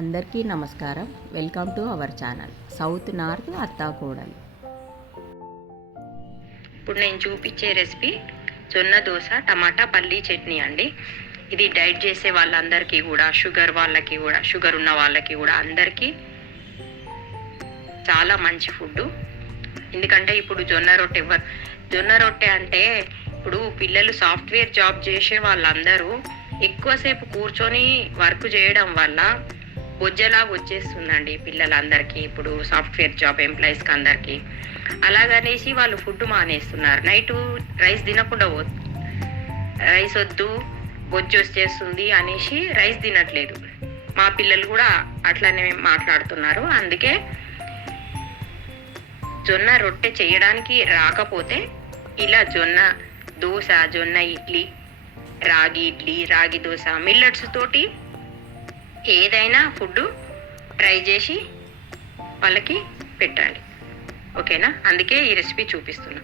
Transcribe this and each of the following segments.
అందరికీ నమస్కారం. Welcome to our channel south north అత్తాకోడలు. ఇప్పుడు నేను చూపించే రెసిపీ జొన్న దోశ టమాటా పల్లీ చట్నీ అండి. ఇది డైట్ చేసే వాళ్ళందరికీ కూడా, షుగర్ వాళ్ళకి కూడా, షుగర్ ఉన్న వాళ్ళకి కూడా అందరికీ చాలా మంచి ఫుడ్. ఎందుకంటే ఇప్పుడు జొన్న రొట్టె అంటే ఇప్పుడు పిల్లలు సాఫ్ట్వేర్ జాబ్ చేసే వాళ్ళందరూ ఎక్కువసేపు కూర్చొని వర్క్ చేయడం వల్ల బొజ్జలాగా వచ్చేస్తుందండి పిల్లలందరికీ, ఇప్పుడు సాఫ్ట్వేర్ జాబ్ ఎంప్లాయీస్కి అందరికీ. అలాగనేసి వాళ్ళు ఫుడ్ మానేస్తున్నారు. నైటు రైస్ తినకుండా రైస్ వద్దు బొజ్జు వచ్చేస్తుంది అనేసి రైస్ తినట్లేదు. మా పిల్లలు కూడా అట్లనే మాట్లాడుతున్నారు. అందుకే జొన్న రొట్టె చేయడానికి రాకపోతే ఇలా జొన్న దోశ, జొన్న ఇడ్లీ, రాగి దోశ, మిల్లెట్స్ తోటి ఏదైనా ఫుడ్ ట్రై చేసి వాళ్ళకి పెట్టాలి. ఓకేనా? అందుకే ఈ రెసిపీ చూపిస్తున్నా.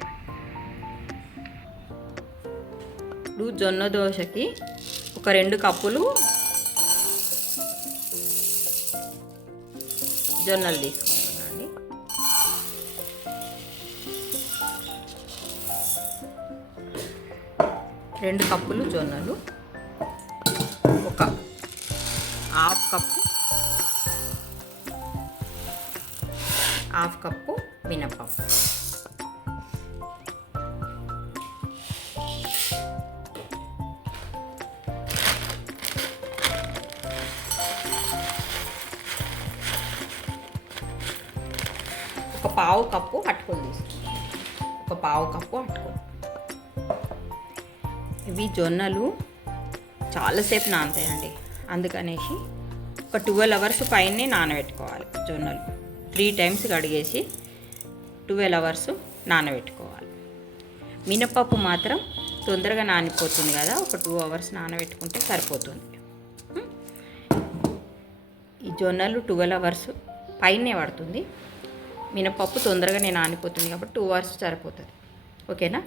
ఇప్పుడు జొన్న దోశకి ఒక 2 కప్పులు జొన్నలు తీసుకుంటున్నానండి. రెండు కప్పులు జొన్నలు, ఒక హాఫ్ కప్పు మినపప్పు, ఒక పావు కప్పు అటుకులు తీసుకుంటాం. ఒక పావు కప్పు అటుకులు. ఇవి జొన్నలు చాలాసేపు నానతాయండి, అందుకనేసి ఒక 12 అవర్స్ పైనే నానబెట్టుకోవాలి. జొన్నలు 3 టైమ్స్ కడిగేసి 12 అవర్స్ నానబెట్టుకోవాలి. మినపప్పు మాత్రం తొందరగా నానిపోతుంది కదా, ఒక 2 అవర్స్ నానబెట్టుకుంటే సరిపోతుంది. ఈ జొన్నలు 12 అవర్స్ పైనే పడుతుంది. మినపప్పు తొందరగానే నానిపోతుంది కాబట్టి 2 అవర్స్ సరిపోతుంది. ఓకేనా?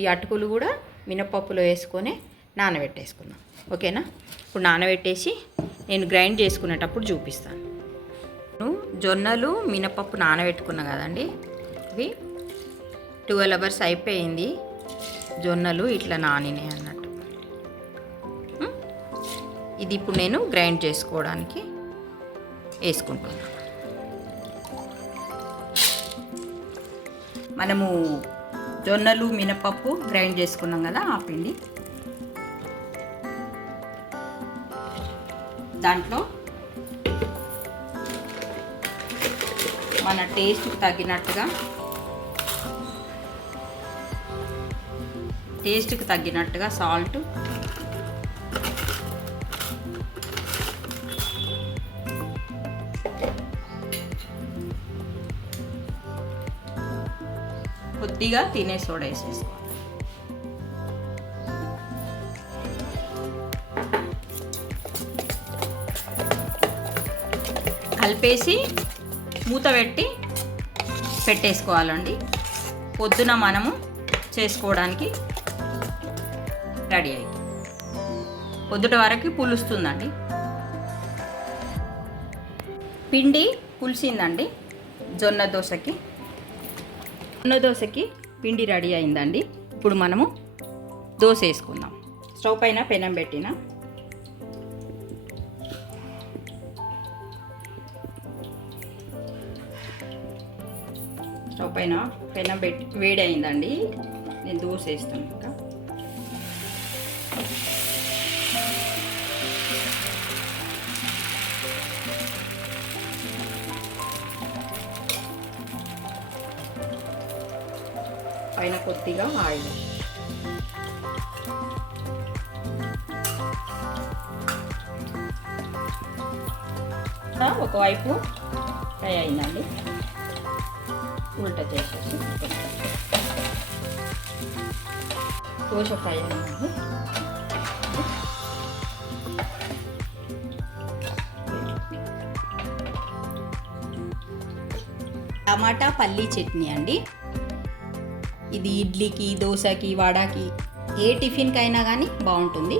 ఈ అటుకులు కూడా మినపప్పులో వేసుకొని నానబెట్టేసుకుందాం. ఓకేనా? ఇప్పుడు నానబెట్టేసి నేను గ్రైండ్ చేసుకునేటప్పుడు చూపిస్తాను. జొన్నలు మినపప్పు నానబెట్టుకున్నా కదండి, ఇవి 12 అవర్స్ అయిపోయింది. జొన్నలు ఇట్లా నానినాయి అన్నట్టు. ఇది ఇప్పుడు నేను గ్రైండ్ చేసుకోవడానికి వేసుకుంటున్నాను. మనము జొన్నలు మినపప్పు గ్రైండ్ చేసుకున్నాం కదా, ఆ పిండి దాంట్లో మన టేస్ట్కి తగ్గినట్టుగా సాల్ట్, కొద్దిగా తినే సోడా వేసేసుకోవాలి. కలిపేసి మూత పెట్టి పెట్టేసుకోవాలండి. పొద్దున మనము చేసుకోవడానికి రెడీ అయ్యి పొద్దుట వరకు పులుస్తుందండి. పిండి పులిసిందండి. జొన్న దోశకి పిండి రెడీ అయిందండి. ఇప్పుడు మనము దోశ వేసుకుందాం. స్టవ్ పైన పెనం పెట్టిన పెనం పెట్టి వేడి అయిందండి. నేను దోశ వేస్తాను. ఇంకా పైన కొద్దిగా ఆయిల్, ఒకవైపు ఫ్రై అయిందండి. ఉల్టా చేసేసి దోశ ఫ్రై అయిందండి. టమాటా పల్లీ చట్నీ అండి. ఇది ఇడ్లీకి, దోశకి, వడకి, ఏ టిఫిన్కి అయినా కానీ బాగుంటుంది.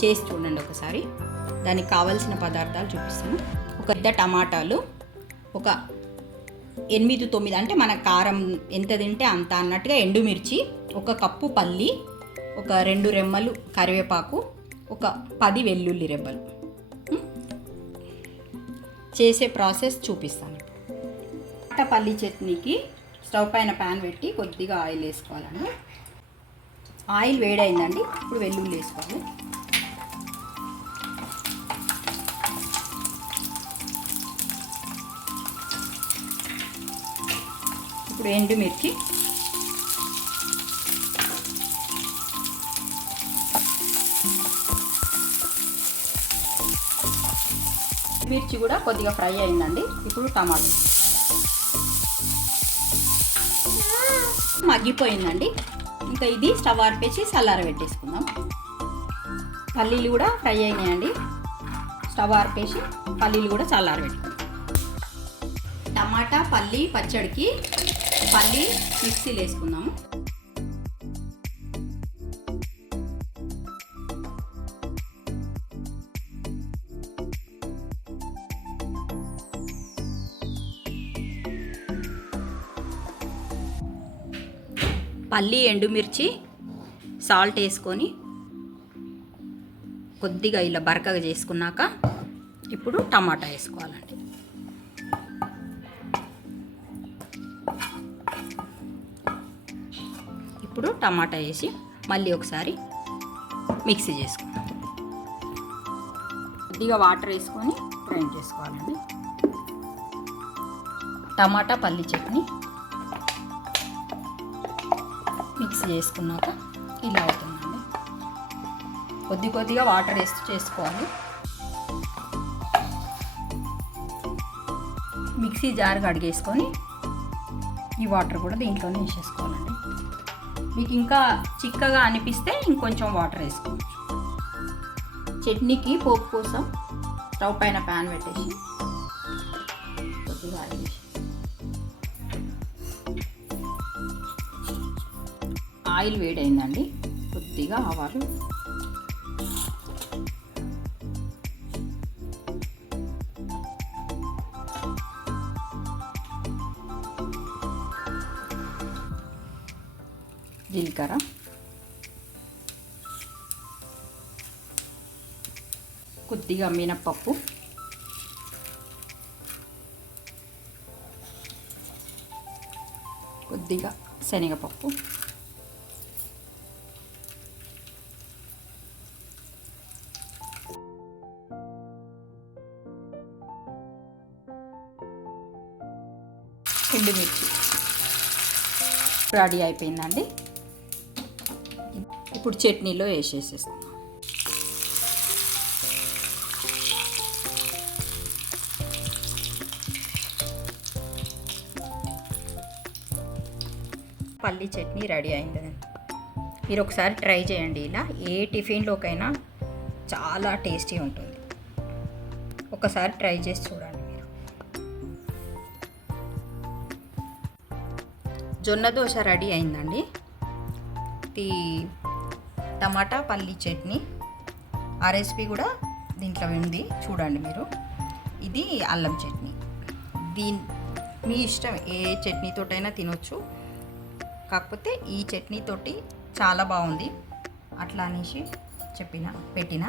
చేసి చూడండి ఒకసారి. దానికి కావాల్సిన పదార్థాలు చూపిస్తాను. ఒక పెద్ద టమాటాలు, ఒక 8-9 అంటే మన కారం ఎంత తింటే అంత అన్నట్టుగా ఎండుమిర్చి, ఒక కప్పు పల్లి, ఒక 2 రెమ్మలు కరివేపాకు, ఒక 10 వెల్లుల్లి రెబ్బలు. చేసే ప్రాసెస్ చూపిస్తాను. పల్లి చట్నీకి స్టవ్ పైన ప్యాన్ పెట్టి కొద్దిగా ఆయిల్ వేసుకోవాలండి. ఆయిల్ వేడైందండి. ఇప్పుడు వెల్లుల్లి వేసుకోవాలి. ఇప్పుడు ఎండుమిర్చి, మిర్చి కూడా కొద్దిగా ఫ్రై అయిందండి. ఇప్పుడు టమాటో మగ్గిపోయిందండి. ఇంకా ఇది స్టవ్ ఆర్పేసి చల్లారబెట్టేసుకుందాం. పల్లీలు కూడా ఫ్రై అయినాయండి. స్టవ్ ఆర్పేసి పల్లీలు కూడా చల్లారబెట్టుకుందాం. టమాటా పల్లి పచ్చడికి పల్లి మిక్సీలో వేసుకుందాము. పల్లి, ఎండుమిర్చి, సాల్ట్ వేసుకొని కొద్దిగా ఇలా బరకగా చేసుకున్నాక ఇప్పుడు టమాటా వేసుకోవాలండి. ఇప్పుడు టమాటా వేసి మళ్ళీ ఒకసారి మిక్సీ చేసుకుందాం. కొద్దిగా వాటర్ వేసుకొని గ్రైండ్ చేసుకోవాలండి. టమాటా పల్లి చట్నీ మిక్స్ చేసుకున్నాక ఇలా అవుతుందండి. కొద్దిగా వాటర్ వేస్తూ చేసుకోవాలి. మిక్సీ జార్ కడిగేసుకొని ఈ వాటర్ కూడా దీంట్లోనే వేసేసుకోవాలండి. మీకు ఇంకా చిక్కగా అనిపిస్తే ఇంకొంచెం వాటర్ వేసుకోవచ్చు. చట్నీకి పోపు కోసం స్టవ్ పైన ప్యాన్ పెట్టేసి కొద్దిగా ఆయిల్ వేసి, ఆయిల్ వేడైందండి. కొద్దిగా ఆవాలు, జీలకర్ర, కొద్దిగా మినప్పప్పు, కొద్దిగా శనగపప్పు, ఎండుమిర్చి రెడీ అయిపోయిందండి. ఇప్పుడు చట్నీలో వేసేసేస్తాం. పల్లి చట్నీ రెడీ అయిందండి. మీరు ఒకసారి ట్రై చేయండి. ఇలా ఏ టిఫిన్లోకైనా చాలా టేస్టీ ఉంటుంది. ఒకసారి ట్రై చేసి చూడండి. మీరు జొన్న దోశ రెడీ అయిందండి. ఇది టమాటా పల్లి చట్నీ, ఆ రెసిపీ కూడా దీంట్లో ఉంది, చూడండి మీరు. ఇది అల్లం చట్నీ. మీ ఇష్టం, ఏ చట్నీతోటైనా తినొచ్చు. కాకపోతే ఈ చట్నీతోటి చాలా బాగుంది అట్లా అనేసి పెట్టిన.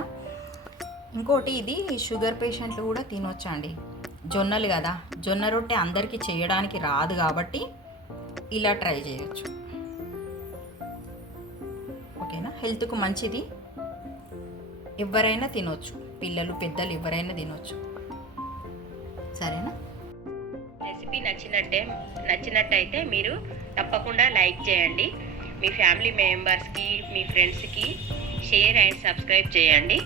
ఇంకోటి, ఇది షుగర్ పేషెంట్లు కూడా తినొచ్చండి. జొన్నలు కదా, జొన్న రొట్టె అందరికీ చేయడానికి రాదు కాబట్టి ఇలా ట్రై చేయొచ్చు. ఓకేనా? హెల్త్కు మంచిది, ఎవరైనా తినొచ్చు, పిల్లలు పెద్దలు ఎవరైనా తినొచ్చు. సరేనా? రెసిపీ నచ్చినట్టయితే మీరు తప్పకుండా లైక్ చేయండి. మీ ఫ్యామిలీ మెంబర్స్కి, మీ ఫ్రెండ్స్కి షేర్ అండ్ సబ్స్క్రైబ్ చేయండి.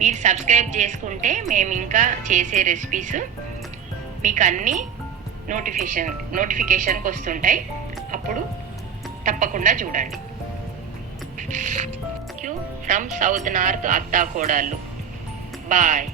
మీరు సబ్స్క్రైబ్ చేసుకుంటే మేము ఇంకా చేసే రెసిపీస్ మీకు అన్నీ నోటిఫికేషన్కి వస్తుంటాయి. అప్పుడు తప్పకుండా చూడండి. ఫ్రమ్ సౌత్ నార్త్ అత్తా కోడళ్ళు. బాయ్.